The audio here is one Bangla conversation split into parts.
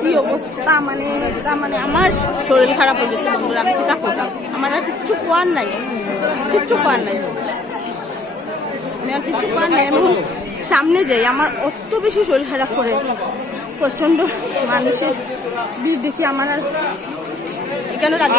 কি অবস্থা? মানে তা মানে আমার শরীর খারাপ হয়ে গেছে বন্ধুরা, আমি কিতা করতাম আমার আর কিচ্ছু কোয়ার নাই। কিচ্ছু কোয়ার নাই। আমি আর কিচ্ছু কোয়ার নাই। আমি সামনে যাই, আমার অত বেশি শরীর খারাপ করে। প্রচণ্ড মানুষের ভিড় দেখি আমার আর এখানে রাজি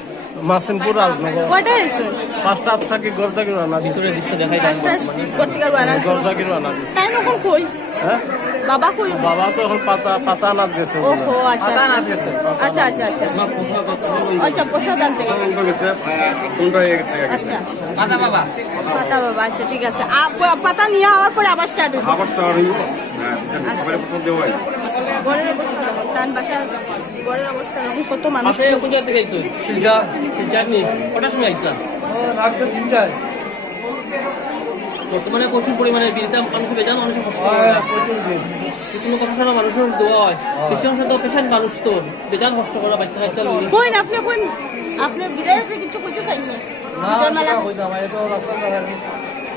মাসিমপুর রাজনগর। কয়টা আছে পাঁচটা থাকি ঘর থাকি রানা ভিতরে দৃশ্য দেখাই পাঁচটা করতে রানা ঘর থাকি রানা টাইম এখন কই? হ্যাঁ? বাবা কই? বাবা তো এখন পাতা পাতা আনাত গেছে ওহো আচ্ছা আচ্ছা আচ্ছা আচ্ছা আচ্ছা। আচ্ছা প্রসাদ আনতে গেছে। আচ্ছা। পাতা বাবা। পাতা বাবা আচ্ছা ঠিক আছে। আ- পাতা নিয়ে আওয়ার পরে আবার স্টার্ট হইব। আবার স্টার্ট হইব? হ্যাঁ হয়। দেখো কত মানুষ জায়গা থেকে নি। কটার সময় আইছা রাখতে তিনটায়। বর্তমানে প্রচুর পরিমাণে বিরিতা মানুষ বেজান মানুষের কষ্ট বিভিন্ন কথা শোনা মানুষের দোয়া হয়। বেশি অংশ তো পেশেন্ট মানুষ তো। বেজান কষ্ট করা বাচ্চা কাচ্চা কইন আপনি কইন আপনি বিদায় কিছু কইতে চাইনি? বিদায় মেলা?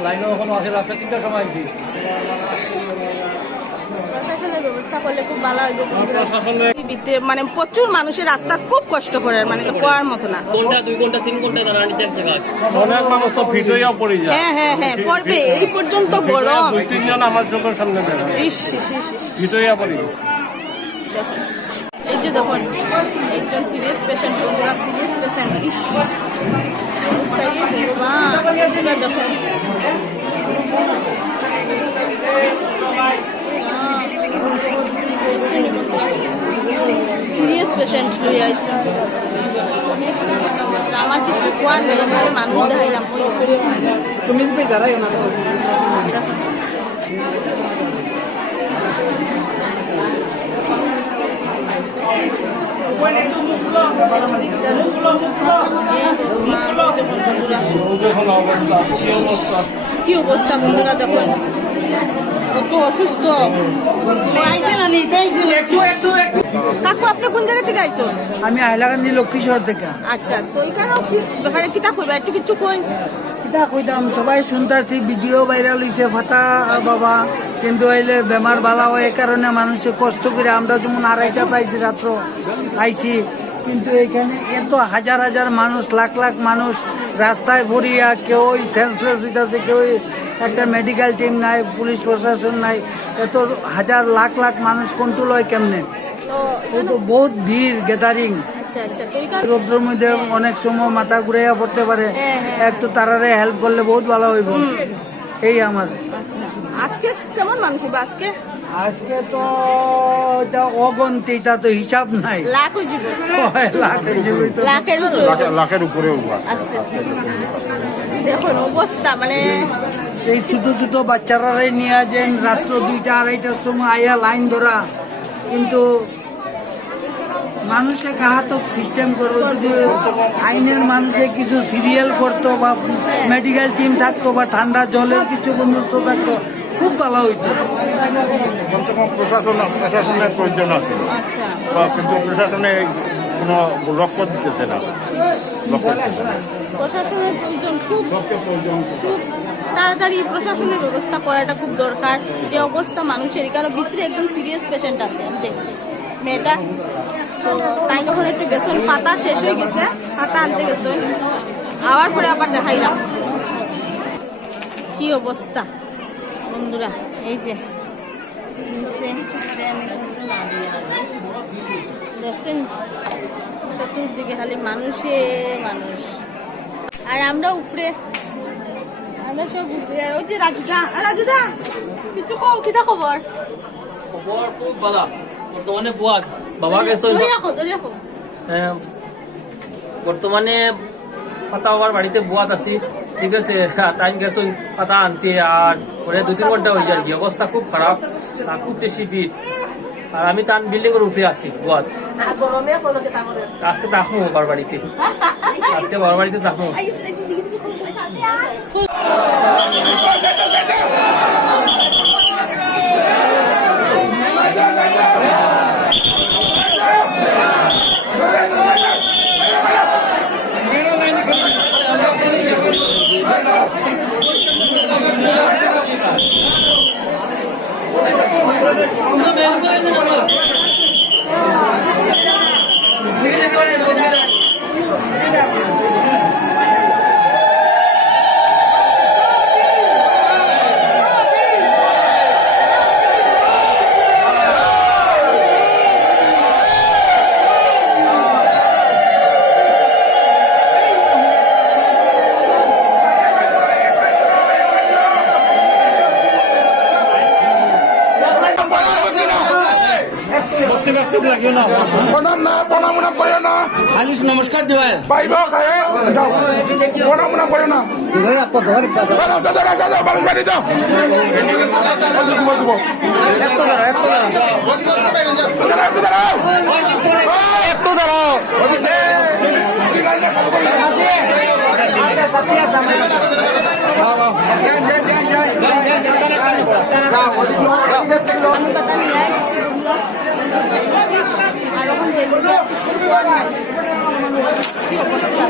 লাইনও এখন আছে রাস্তা তিনটার সময় আইছি। প্রশাসনের ব্যবস্থা করলে খুব ভালো হইব মানে প্রচুর মানুষের রাস্তা খুব কষ্ট করে মানে তো কোয়ার মতো না। ঘণ্টা দুই ঘণ্টা তিন ঘণ্টা দাঁড়ানি নিতে গাছ অনেক মানুষ তো ফিট হইয়া পড়ে যায়। হ্যাঁ হ্যাঁ হ্যাঁ পড়বে। এই পর্যন্ত গরম। দুই তিনজন আমার চোখের সামনে বেরোয় ইস ইস ইস ইস। ফিট হইয়া পড়ে এই যে দেখুন একজন সিরিয়াস পেশেন্ট পুরা সিরিয়াস পেশেন্ট ইস অবস্থা ভগবান। দেখুন সিরিয়াস পেশেন্ট লই আইছে আমার কিছু কোয়ার নেই আমার মানুষ তুমি দাঁড়াই না অবস্থা সে অবস্থা কি অবস্থা? বন্ধুরা দেখুন কত অসুস্থ। কাকু আপনি কোন জায়গা থেকে আইছো আমি হাইলাকান্দি লক্ষ্মীশ্বর থেকে। আচ্ছা তো এখানেও কি ব্যাপারে কিতা কইবা একটু কিছু কইন। কিতা কইতাম সবাই শুনতাছি ভিডিও ভাইরাল হইছে ফাটা বাবা। কিন্তু এলে বেমার বালা হয় এই কারণে মানুষে কষ্ট করে আমরা যেমন আড়াইটা পাইছি রাত্র আইছি। কিন্তু এখানে এত হাজার হাজার মানুষ লাখ লাখ মানুষ রাস্তায় ভরিয়া কেউ সেন্সলেস হইতাছে কেউ একটা মেডিকেল টিম নাই পুলিশ প্রশাসন নাই এত হাজার লাখ লাখ মানুষ কন্ট্রোল হয় কেমনে? তো ও তো বহুত ভিড় গ্যাদারিং আচ্ছা আচ্ছা রোদ্রের মধ্যে অনেক সময় মাথা ঘুরাইয়া পড়তে পারে। হ্যাঁ, হ্যাঁ। একটু তারারে হেল্প করলে বহুত ভালো হইব। এই আমার। আচ্ছা আজকে কেমন মানুষ আজকে? আজকে তো এটা অগন্তি এটা তো হিসাব নাই। লাখ হয়ে যাব লাখ হয়ে যাবে লাখের উপরে আচ্ছা। দেখুন, অবস্থা মানে এই ছোট ছোট বাচ্চারা নিয়ে যে রাত্র দুইটা, আড়াইটার সময় আইয়া লাইন ধরা। কিন্তু মানুষে ঘাতক সিস্টেম করব, যদি আইনের মানুষে কিছু সিরিয়াল করতো বা মেডিকেল টিম থাকতো বা ঠান্ডা জলের কিছু বন্ধুত্ব থাকতো খুব ভালো হইতো। কমসে প্রশাসন প্রশাসনের প্রয়োজন আছে। আচ্ছা। কিন্তু প্রশাসনে কোনো লক্ষ্য দিতেছে না। লক্ষ্য দিতেছে না। প্রশাসনের প্রয়োজন খুব। তাড়াতাড়ি প্রশাসনের ব্যবস্থা করাটা খুব দরকার। যে অবস্থা মানুষের এখানে ভিতরে একদম সিরিয়াস পেশেন্ট আছে আমি দেখছি। মেয়েটা তো তাই যখন একটু গেছেন পাতা শেষ হয়ে গেছে পাতা আনতে গেছেন। আবার পরে আবার দেখাইলাম। কি অবস্থা? বন্ধুরা এই যে দেখছেন? চতুর্দিকে খালি মানুষে মানুষ। আর আমরা উপরে আমরা সব উপরে। ওই যে রাজুদা রাজুদা কিছু কও কিটা খবর? খবর খুব ভালো। বর্তমানে বুয়াদ বাবা গেছে বর্তমানে পাতা বাবার বাড়িতে বুয়াত আছি। ঠিক আছে টাইম গেছে পাতা আনতে আর পরে দু তিন ঘণ্টা হয়ে যায় কি অবস্থা খুব খারাপ আর খুব বেশি ভিড় আর আমি তান বিল্ডিং এর উপরে আছি গোয়াত আজকে থাকব বার বাড়িতে আজকে বার বাড়িতে তাকমো প্রণাম না প্রণাম না করে না। আলিস নমস্কার দিবা পাইব খায় প্রণাম না করে না। দাদা দাদা দাদা বাড়ি বাড়ি যাও। একটু দাঁড়াও একটু দাঁড়াও। আমি নাই কি অবস্থা